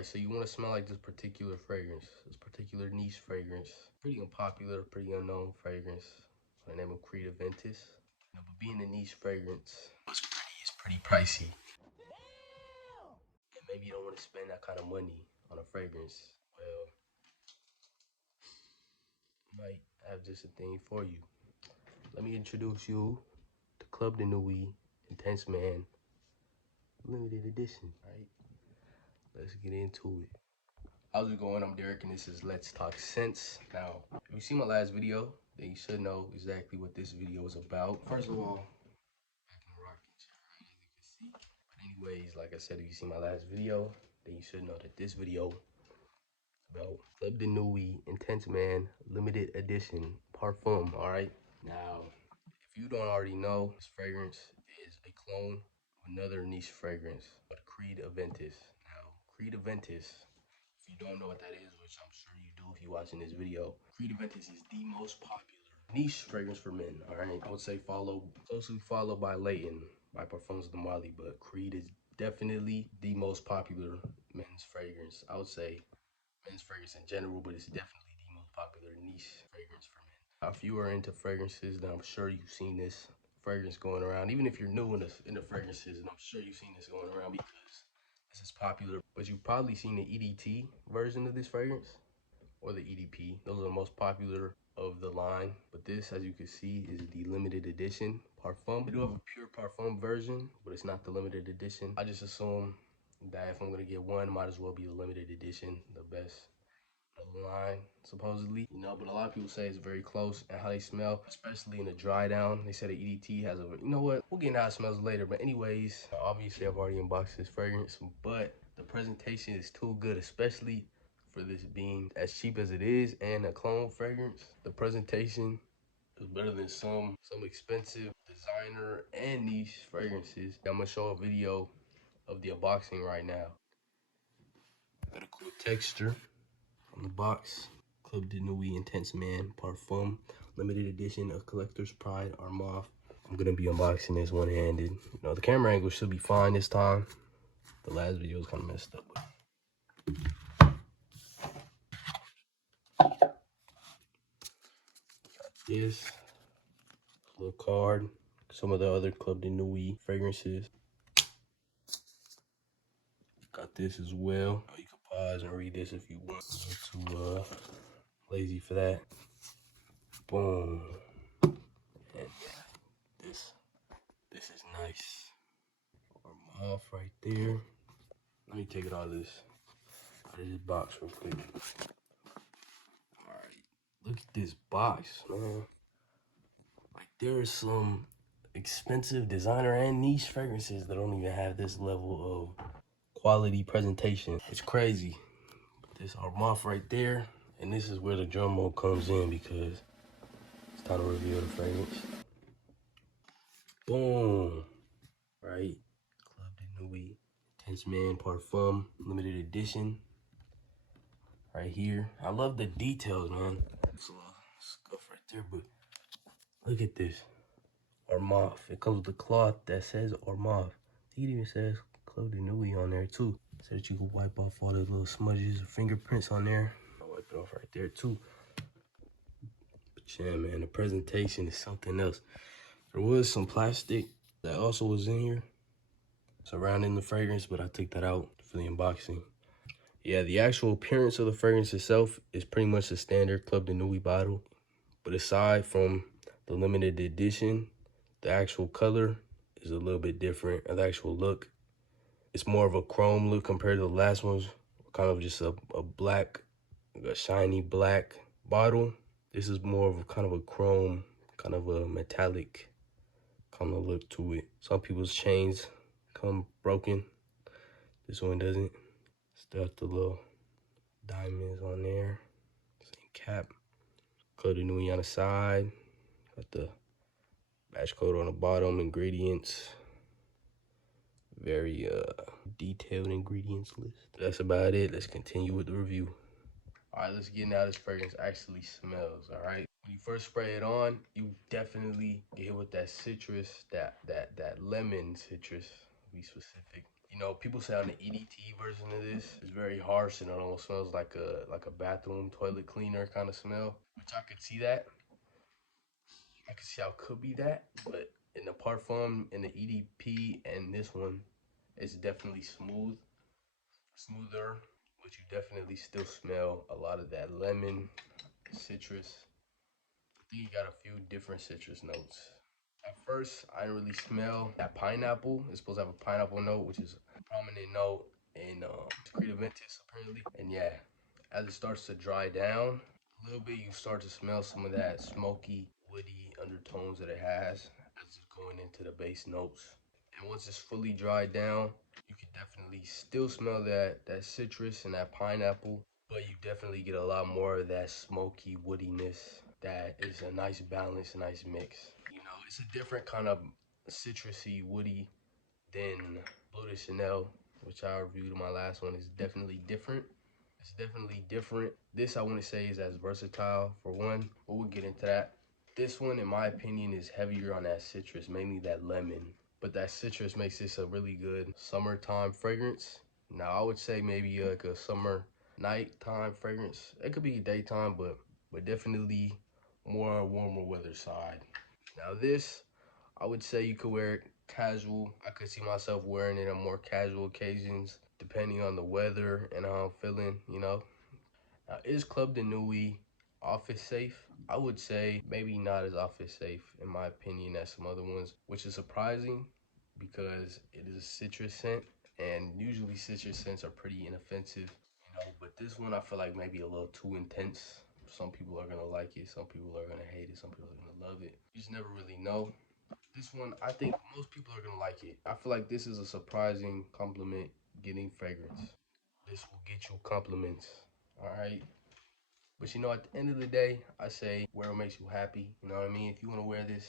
Alright, so you want to smell like this particular fragrance, this particular niche fragrance. Pretty unpopular, pretty unknown fragrance by the name of Creed Aventus. But being a niche fragrance, it's pretty pricey. And maybe you don't want to spend that kind of money on a fragrance. Well, might have just a thing for you. Let me introduce you to Club de Nuit Intense Man Limited Edition. Alright, let's get into it. How's it going? I'm Derek and this is Let's Talk Scents. Now, if you see my last video, then you should know exactly what this video is about. First of all, back in the rocking chair, right, as you can see. But anyways, like I said, if you see my last video, then you should know that this video is about Club de Nuit Intense Man Limited Edition Parfum, alright? Now, if you don't already know, this fragrance is a clone of another niche fragrance, but Creed Aventus. Now, Creed Aventus, if you don't know what that is, which I'm sure you do if you're watching this video, Creed Aventus is the most popular niche fragrance for men, alright? I would say closely followed by Layton, by Parfums de Marly, but Creed is definitely the most popular men's fragrance. I would say men's fragrance in general, but it's definitely the most popular niche fragrance for men. If you are into fragrances, then I'm sure you've seen this fragrance going around. Even if you're new in the fragrances, and I'm sure you've seen this going around because this is popular. But you've probably seen the EDT version of this fragrance or the EDP. Those are the most popular of the line. But this, as you can see, is the limited edition Parfum. They do have a pure Parfum version, but it's not the limited edition. I just assume that if I'm gonna get one, might as well be the limited edition, the best of the line, supposedly. You know, but a lot of people say it's very close and how they smell, especially in the dry down. They said the EDT has a, you know what, we'll get into how it smells later. But anyways, obviously I've already unboxed this fragrance, but the presentation is too good, especially for this being as cheap as it is and a clone fragrance. The presentation is better than some expensive designer and niche fragrances. I'm gonna show a video of the unboxing right now. Got a cool texture on the box. Club de Nuit Intense Man Parfum, limited edition, a collector's pride, armaf. I'm gonna be unboxing this one-handed. You know, the camera angle should be fine this time. The last video was kind of messed up. Got this little card, some of the other Club de Nuit fragrances. Got this as well. You can pause and read this if you want. I'm too lazy for that. Boom. And yeah, this is nice. Arm off right there. Let me take it out of this box real quick. Alright. Look at this box, man. Like, there are some expensive designer and niche fragrances that don't even have this level of quality presentation. It's crazy. This armaf right there, and this is where the drum roll comes in because it's time to reveal the fragrance. Boom. Right. Club de Nuit Intense Man Parfum limited edition. Right here. I love the details, man. It's a little scuff right there, but look at this. Armaf. It comes with a cloth that says Armaf. It even says Club de Nuit on there too, so that you can wipe off all the little smudges or fingerprints on there. I'll wipe it off right there too. But yeah, man, the presentation is something else. There was some plastic that also was in here surrounding the fragrance, but I took that out for the unboxing. Yeah, the actual appearance of the fragrance itself is pretty much the standard Club de Nuit bottle. But aside from the limited edition, the actual color is a little bit different. The actual look, it's more of a chrome look compared to the last ones. Kind of just a black, a shiny black bottle. This is more of a kind of a chrome, kind of a metallic kind of look to it. Some people's chains come broken. This one doesn't. Still have the little diamonds on there. Same cap. Club de Nuit on the side. Got the batch code on the bottom. Ingredients. Very detailed ingredients list. That's about it. Let's continue with the review. All right, let's get into how this fragrance actually smells. All right. When you first spray it on, you definitely get hit with that citrus, that lemon citrus, to be specific. You know, people say on the EDT version of this, it's very harsh and it almost smells like a bathroom toilet cleaner kind of smell. Which I could see that. I could see how it could be that, but in the Parfum, in the EDP, and this one, it's definitely smoother, but you definitely still smell a lot of that lemon, citrus. I think you got a few different citrus notes. At first, I didn't really smell that pineapple. It's supposed to have a pineapple note, which is a prominent note in Secret Aventus, apparently. And yeah, as it starts to dry down a little bit, you start to smell some of that smoky, woody undertones that it has as it's going into the base notes. And once it's fully dried down, you can definitely still smell that citrus and that pineapple, but you definitely get a lot more of that smoky woodiness that is a nice balance, a nice mix. You know, it's a different kind of citrusy, woody than Bleu de Chanel, which I reviewed in my last one. Is definitely different. It's definitely different. This I want to say is as versatile for one, but we'll get into that. This one, in my opinion, is heavier on that citrus, mainly that lemon. But that citrus makes this a really good summertime fragrance. Now, I would say maybe like a summer nighttime fragrance. It could be daytime, but definitely more warmer weather side. Now, this, I would say you could wear it casual. I could see myself wearing it on more casual occasions, depending on the weather and how I'm feeling, you know. Now, is Club de Nuit office safe? I would say maybe not as office safe, in my opinion, as some other ones, which is surprising because it is a citrus scent, and usually citrus scents are pretty inoffensive, you know. But this one, I feel like maybe a little too intense. Some people are gonna like it, some people are gonna hate it, some people are gonna love it. You just never really know. This one, I think most people are gonna like it. I feel like this is a surprising compliment getting fragrance. This will get you compliments. All right. But you know, at the end of the day, I say wear what makes you happy. You know what I mean? If you want to wear this,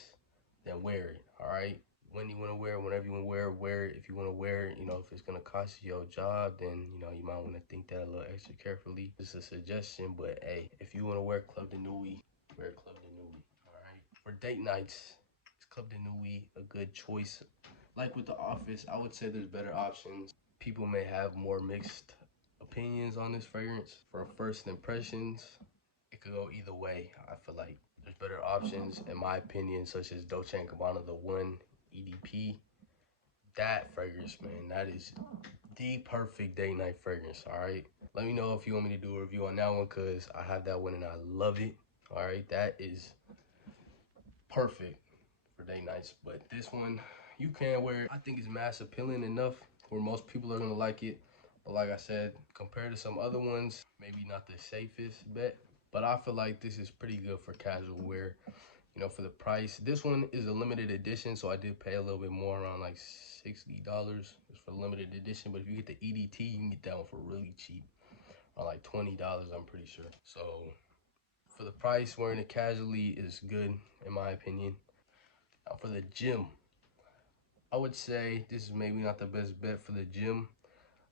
then wear it. All right. When you want to wear it, whenever you want to wear it. If you want to wear it, you know, if it's gonna cost you your job, then you know you might want to think that a little extra carefully. Just a suggestion, but hey, if you want to wear Club de Nuit, wear Club de Nuit. All right. For date nights, is Club de Nuit a good choice? Like with the Office, I would say there's better options. People may have more mixed opinions on this fragrance. For first impressions, it could go either way. I feel like there's better options, in my opinion, such as Dolce & Gabbana, the one EDP. That fragrance, man, that is the perfect date night fragrance, all right? Let me know if you want me to do a review on that one, because I have that one and I love it, all right? That is perfect for date nights. But this one, you can wear it. I think it's mass appealing enough where most people are gonna like it. But like I said, compared to some other ones, maybe not the safest bet. But I feel like this is pretty good for casual wear. You know, for the price. This one is a limited edition, so I did pay a little bit more, around like $60 just for the limited edition. But if you get the EDT, you can get that one for really cheap, around like $20, I'm pretty sure. So for the price, wearing it casually is good, in my opinion. Now for the gym, I would say this is maybe not the best bet for the gym,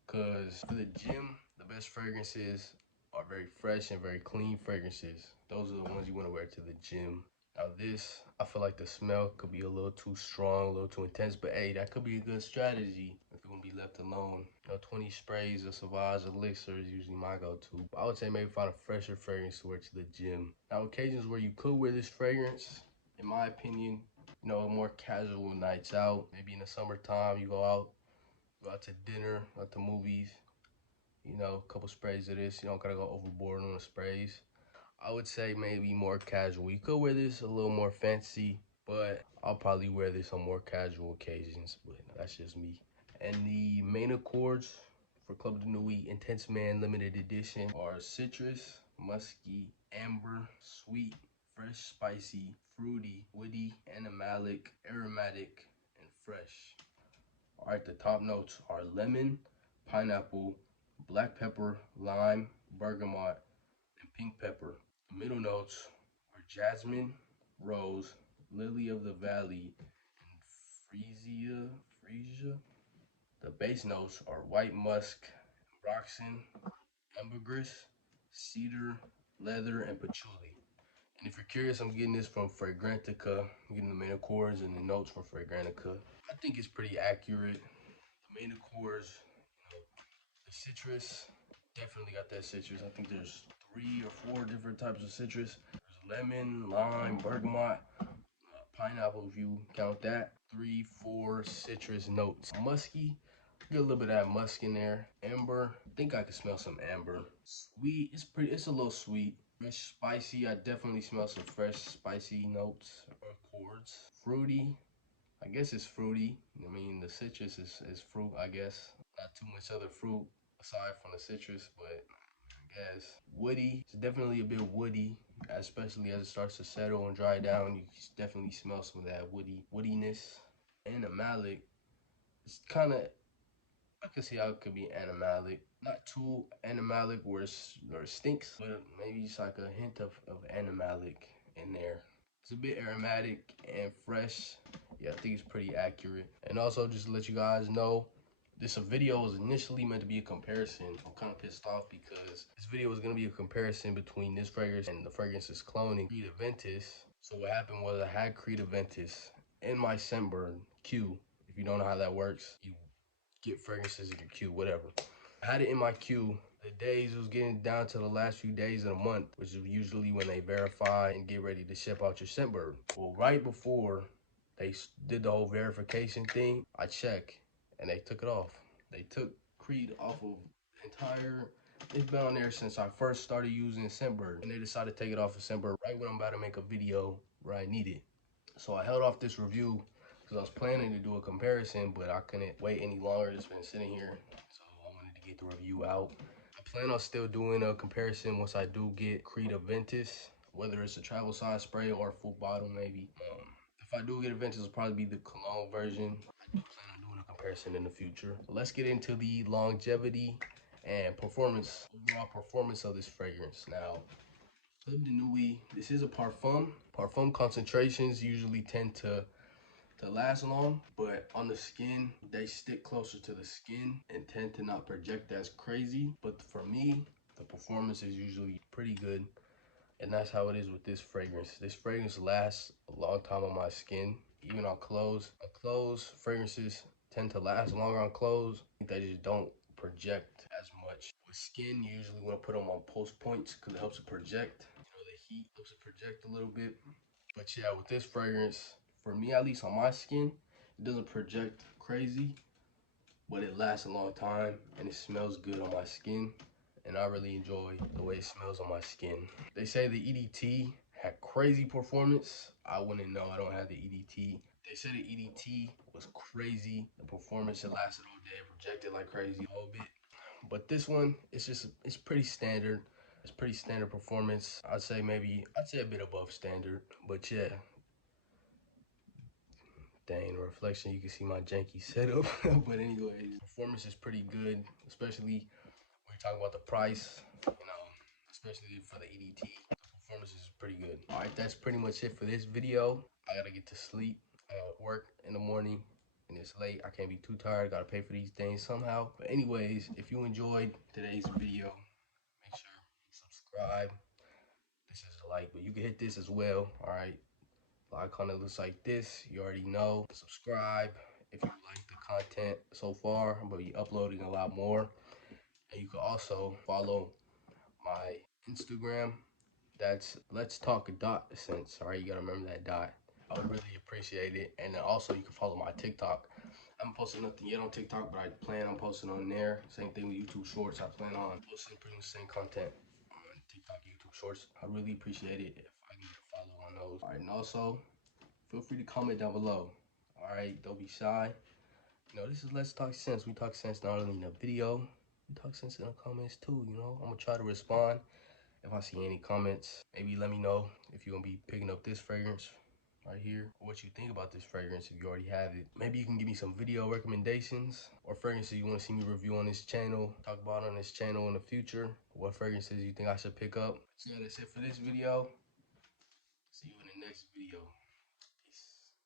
because for the gym, the best fragrances are very fresh and very clean fragrances. Those are the ones you want to wear to the gym. Now this, I feel like the smell could be a little too strong, a little too intense, but hey, that could be a good strategy if you want to be left alone. You know, 20 sprays of Sauvage Elixir is usually my go-to. I would say maybe find a fresher fragrance to wear to the gym. Now, occasions where you could wear this fragrance, in my opinion, you know, more casual nights out. Maybe in the summertime, you go out to dinner, go out to movies, you know, a couple sprays of this. You don't gotta go overboard on the sprays. I would say maybe more casual. You could wear this a little more fancy, but I'll probably wear this on more casual occasions, but that's just me. And the main accords for Club de Nuit Intense Man Limited Edition are citrus, musky, amber, sweet, fresh, spicy, fruity, woody, animalic, aromatic, and fresh. All right, the top notes are lemon, pineapple, black pepper, lime, bergamot, and pink pepper. The middle notes are jasmine, rose, lily of the valley, and freesia. The base notes are white musk, ambroxan, ambergris, cedar, leather, and patchouli. And if you're curious, I'm getting this from Fragrantica. I'm getting the main accords and the notes from Fragrantica. I think it's pretty accurate. Main accords, the citrus, definitely got that citrus. I think there's 3 or 4 different types of citrus. There's lemon, lime, bergamot, pineapple if you count that. 3, 4 citrus notes. Musky, get a little bit of that musk in there. Amber, I think I can smell some amber. Sweet, it's a little sweet. Fresh, spicy, I definitely smell some fresh, spicy notes or chords. Fruity, I guess it's fruity. I mean, the citrus is fruit, I guess. Not too much other fruit aside from the citrus, but I guess. Woody, it's definitely a bit woody, especially as it starts to settle and dry down. You can definitely smell some of that woodiness. Animalic, it's kind of, I can see how it could be animalic. Not too animalic where it stinks, but maybe it's like a hint of animalic in there. It's a bit aromatic and fresh. Yeah, I think it's pretty accurate. And also, just to let you guys know, this video was initially meant to be a comparison. I'm kind of pissed off because this video was going to be a comparison between this fragrance and the fragrances cloning Creed Aventus. So what happened was I had Creed Aventus in my Scentbird queue. If you don't know how that works, you get fragrances in your queue, whatever. I had it in my queue. The days, it was getting down to the last few days of the month, which is usually when they verify and get ready to ship out your Scentbird. Well, right before they did the whole verification thing, I checked and they took it off. They took Creed off of entire, it's been on there since I first started using Scentbird, and they decided to take it off of Scentbird right when I'm about to make a video where I need it. So I held off this review because I was planning to do a comparison, but I couldn't wait any longer. It's been sitting here, so I wanted to get the review out. I plan on still doing a comparison once I do get Creed Aventus, whether it's a travel size spray or a full bottle maybe. If I do get Aventus, it'll probably be the cologne version. I do plan on doing a comparison in the future. Let's get into the longevity and performance, overall performance of this fragrance. Now, Club de Nuit, this is a parfum. Parfum concentrations usually tend to last long, but on the skin, they stick closer to the skin and tend to not project as crazy. But for me, the performance is usually pretty good. And that's how it is with this fragrance. This fragrance lasts a long time on my skin, even on clothes. On clothes, fragrances tend to last longer on clothes. They just don't project as much. With skin, you usually want to put them on post points because it helps it project. The heat helps it project a little bit. But yeah, with this fragrance, for me at least on my skin, it doesn't project crazy, but it lasts a long time and it smells good on my skin. And I really enjoy the way it smells on my skin. They say the EDT had crazy performance. I wouldn't know, I don't have the EDT. They said the EDT was crazy. The performance, it lasted all day, projected like crazy a whole bit. But this one, it's pretty standard. It's pretty standard performance. I'd say a bit above standard. But yeah, dang, the reflection, you can see my janky setup. But anyways, performance is pretty good, especially when you're talking about the price, especially for the EDT. The performance is pretty good. All right, that's pretty much it for this video. I gotta get to sleep. I gotta work in the morning and it's late. I can't be too tired. Gotta pay for these things somehow. But anyways, if you enjoyed today's video, make sure you subscribe. This is a like, but you can hit this as well. All right. The icon that looks like this, you already know. Subscribe if you like the content so far. I'm gonna be uploading a lot more. And you can also follow my Instagram. That's Let's Talk Scents. All right, you gotta remember that dot. I would really appreciate it. And then also you can follow my TikTok. I haven't posted nothing yet on TikTok, but I plan on posting on there. Same thing with YouTube Shorts. I plan on posting pretty much the same content on TikTok, YouTube Shorts. I really appreciate it if I can get a follow on those. All right, and also feel free to comment down below. All right, don't be shy. This is Let's Talk Sense. We talk sense not only in the video, we talk sense in the comments too. I'm gonna try to respond if I see any comments. Maybe let me know if you're gonna be picking up this fragrance right here, or what you think about this fragrance if you already have it. Maybe you can give me some video recommendations or fragrances you want to see me review on this channel, talk about on this channel in the future. What fragrances you think I should pick up. So yeah, that's it for this video. See you in the next video.